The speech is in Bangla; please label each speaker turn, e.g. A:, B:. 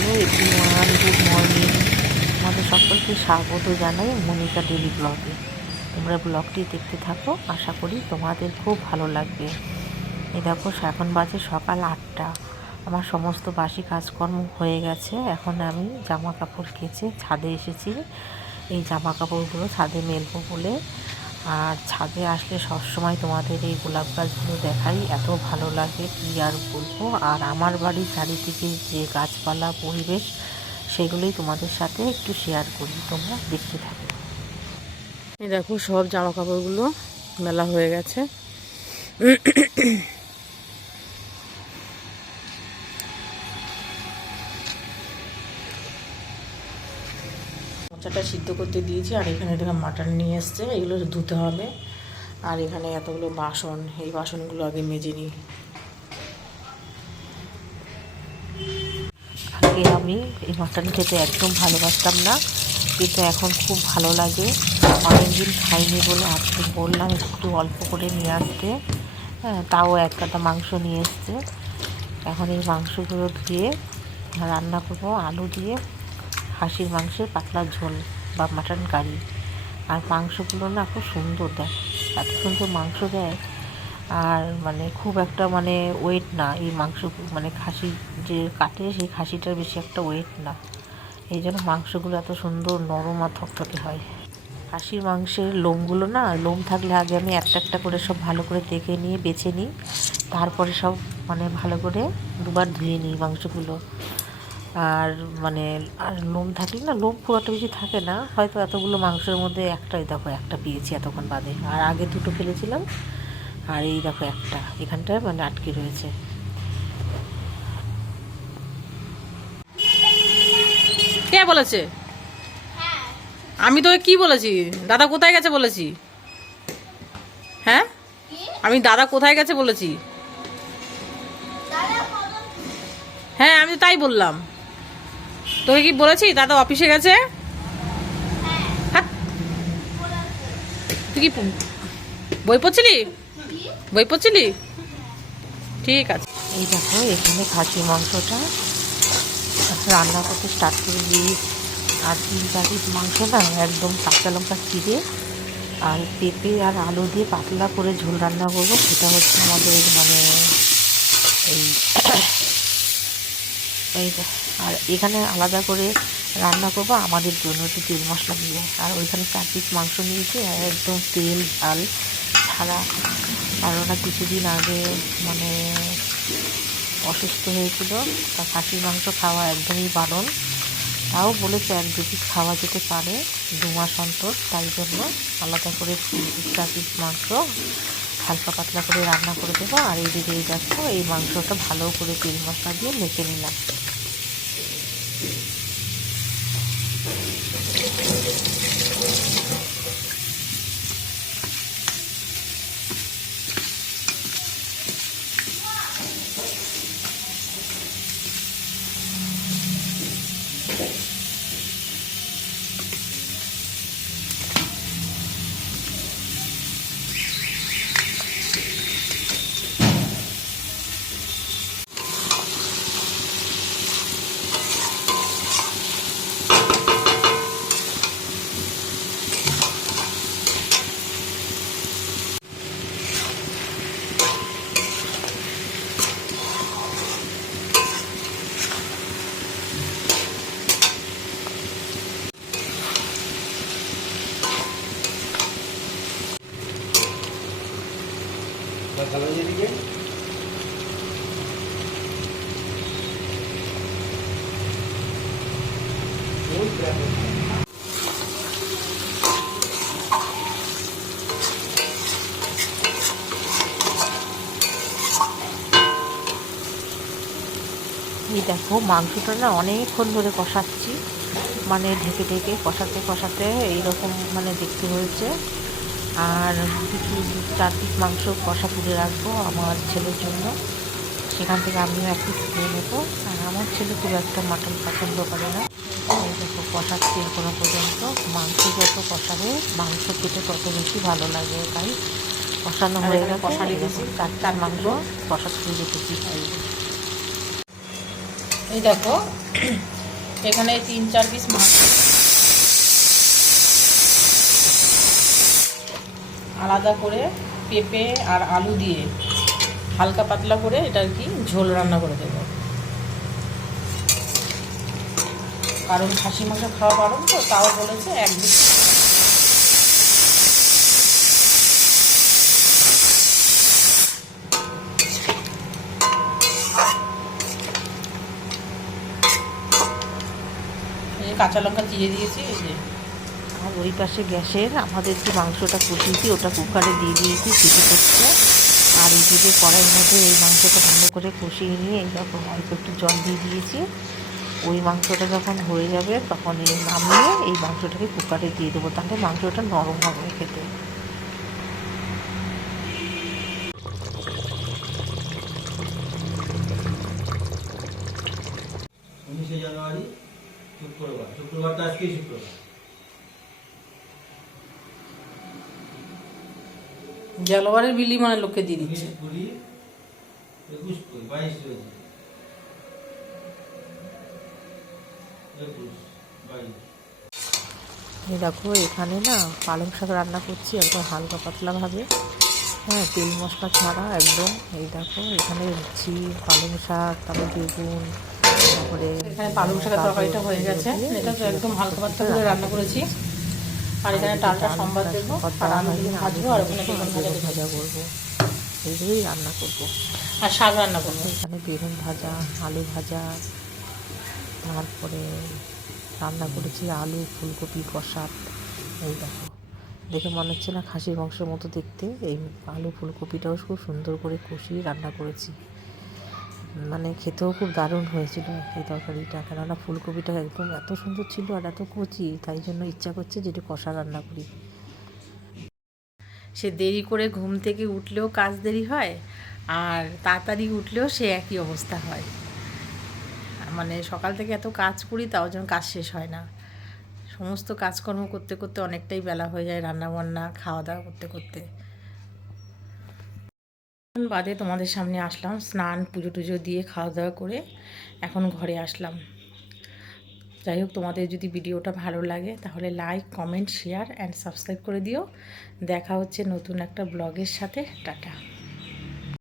A: হ্যালো এভরিওয়ান গুড মর্নিং আমাদের সকলকে স্বাগত জানাই মনিকা ডেলি ব্লগে তোমরা ব্লগটি দেখতে থাকো, আশা করি তোমাদের খুব ভালো লাগবে। এ দেখো, এখন বাজে সকাল আটটা। আমার সমস্ত বাসি কাজকর্ম হয়ে গেছে। এখন আমি জামা কাপড় কেচে ছাদে এসেছি। এই জামা কাপড়গুলো ছাদে মেলবো বলে আর ছাদে আসলে সবসময় তোমাদের এই গোলাপ গাছগুলো দেখাই, এত ভালো লাগে কি আর বলব। আর আমার বাড়ির চারিদিকে যে গাছপালা, পরিবেশ, সেগুলোই তোমাদের সাথে একটু শেয়ার করি, তোমরা দেখতে থাকো।
B: দেখো সব জামা কাপড়গুলো মেলা হয়ে গেছে। মোচাটা সিদ্ধ করতে দিয়েছি, আর এখানে দেখো মাটন নিয়ে এসছে, এগুলো ধুতে হবে। আর এখানে এতগুলো বাসন, এই বাসনগুলো আগে মেজে নিই।
A: আগে আমি এই মাটন খেতে একদম ভালোবাসতাম না, কিন্তু এখন খুব ভালো লাগে। অনেকদিন খাইনি বলে আজকে বললাম একটু অল্প করে নিয়ে আসতে। হ্যাঁ তাও এক কাটা মাংস নিয়ে এসছে। এখন এই মাংসগুলো দিয়ে রান্না করব, আলু দিয়ে। খাসির মাংসের পাতলা ঝোল বা মাটন কারি আর মাংসগুলো না খুব সুন্দর দেয়, এত সুন্দর মাংস দেয়। আর মানে খুব একটা মানে ওয়েট না, এই মাংস মানে খাসি যে কাটে সেই খাসিটার বেশি একটা ওয়েট না। এই জন্য মাংসগুলো এত সুন্দর নরম আর থকথকে হয়। খাসির মাংসের লোমগুলো না, লোম থাকলে আগে আমি একটা একটা করে সব ভালো করে দেখে নিয়ে বেছে নিই। তারপরে সব মানে ভালো করে দুবার ধুয়ে নিই মাংসগুলো। আর মানে আর লোম থাকলে না, লোম খুব একটা বেশি থাকে না। হয়তো এতগুলো মাংসের মধ্যে একটাই, দেখো একটা পেয়েছি এতক্ষণ বাদে। আর আগে দুটো ফেলেছিলাম, আর এই দেখো একটা, এখানটায় মানে আটকে রয়েছে।
B: কে বলেছে? আমি তোকে কি বলেছি? দাদা কোথায় গেছে বলেছি? হ্যাঁ? আমি দাদা কোথায় গেছে বলেছি? হ্যাঁ আমি তাই বললাম। তোকে কি বলেছি? দাদা অফিসে গেছে। তুই কি বই পড়ছিলি? বই পড়ছিলি? ঠিক আছে।
A: এই দেখো, এখানে খাসির মাংসটা। রান্না করতে স্টার্ট করে দিই আর তিন চার পিস মাংস না, একদম কাঁচা লঙ্কা চিড়ে আর পেঁপে আর আলু দিয়ে পাতলা করে ঝোল রান্না করব। সেটা হচ্ছে আমাদের মানে এই আর এখানে আলাদা করে রান্না করব, আমাদের জন্য একটু তেল মশলা দিয়ে। আর ওইখানে চার পিস মাংস নিয়েছি একদম তেল, ঝাল ছাড়া। আর ওরা কিছুদিন আগে মানে অসুস্থ হয়েছিল, তা খাসির মাংস খাওয়া একদমই বারণ। তাও বলেছে এক দু পিস খাওয়া যেতে পারে দু মাস অন্তর, তাই জন্য আলাদা করে চার পিস মাংস হালকা পাতলা করে রান্না করে দেবো। আর এইদিকে এই দেখো, এই মাংসটা ভালো করে তেল মশলা দিয়ে মেখে নিলাম। এই দেখো, মাংসটা না অনেকক্ষণ ধরে কষাচ্ছি। মানে ঢেকে ঢেকে কষাতে কষাতে এইরকম মানে দেখতে হয়েছে। আর কিছু চার পিস মাংস কষা তুলে রাখব আমার ছেলের জন্য। সেখান থেকে আমিও এক পিস খেয়ে নেব। আর আমার ছেলে খুব একটা মাটন পছন্দ করে না। দেখো কষাচ্ছি এখনও পর্যন্ত। মাংস যত কষাবে মাংস খেতে তত বেশি ভালো লাগে তাই কষানো হয়ে গেছে। দেখো
B: দিয়েছি।
A: চার মাংস কষা তুলে রেখেছি।
B: এই দেখো এখানে তিন চার পিস মাছ আলাদা করে পেঁপে আর আলু দিয়ে হালকা পাতলা করে এটা কি ঝোল রান্না করে দেব। কারণ খাসি মাংস খাওয়া পারুন তো, তাও বলেছে এই কাঁচা লঙ্কা চিড়ে দিয়েছি, এই যে।
A: আর ওই পাশে গ্যাসের আমাদের যে মাংসটা কষিয়েছি ওটা কুকারে দিয়ে দিয়েছি, সিটি করছে আর এইদিকে কড়াইয়ের মধ্যে এই মাংসটা ভালো করে কষিয়ে নিয়ে এই রকম অল্প একটু জল দিয়ে দিয়েছি। ওই মাংসটা যখন হয়ে যাবে, তখন এই নামিয়ে এই মাংসটাকে কুকারে দিয়ে দেবো, তাহলে মাংসটা নরম হবে খেতে।
C: উনিশে জানুয়ারি শুক্রবার। শুক্রবারটা আজকেই শুক্রবার।
B: জলবারের বিলি মানে লোককে দিয়ে দিচ্ছে।
A: দেখো এখানে না পালং শাক রান্না করছি একদম হালকা পাতলাভাবে হ্যাঁ তেল মশলা ছাড়া একদম। এই দেখো এখানে উচ্ছি পালং শাক তারপর বেগুন তারপরে
B: এখানে পালং শাকের তরকারিটা হয়ে গেছে। এটা তো একদম হালকা পাতলা করে রান্না করেছি। আর এখানে টালটা সম্বাদ দেবো। আর আমি ভাজবো আর ওখানে বেগুন ভাজা
A: ভাজা করব। এইগুলোই রান্না করব।
B: আর শাক রান্না করব।
A: এখানে বেগুন ভাজা আলু ভাজা তারপরে রান্না করেছি আলু ফুলকপি কষা এই দেখো। দেখে মনে হচ্ছে না খাসির মাংসের মতো দেখতে। এই আলু ফুলকপিটাও খুব সুন্দর করে কষিয়ে রান্না করেছি। মানে খেতেও খুব দারুণ হয়েছিল এই তরকারিটা। কেননা ফুলকপিটা একদম এত সুন্দর ছিল আর এত কচি, তাই জন্য ইচ্ছা করছে যে কষা রান্না করি।
B: সে দেরি করে ঘুম থেকে উঠলেও কাজ দেরি হয় আর তাড়াতাড়ি উঠলেও সে একই অবস্থা হয়। মানে সকাল থেকে এত কাজ করি তাও যেন কাজ শেষ হয় না। সমস্ত কাজকর্ম করতে করতে অনেকটাই বেলা হয়ে যায় রান্না বান্না খাওয়া দাওয়া করতে করতে। বাদে তোমাদের সামনে আসলাম, স্নান পুজো টুজো দিয়ে খাওয়া দাওয়া করে এখন ঘরে আসলাম। যাই হোক, তোমাদের যদি ভিডিওটা ভালো লাগে তাহলে like comment share and subscribe করে দিও। দেখা হচ্ছে নতুন একটা ব্লগের সাথে। টাটা।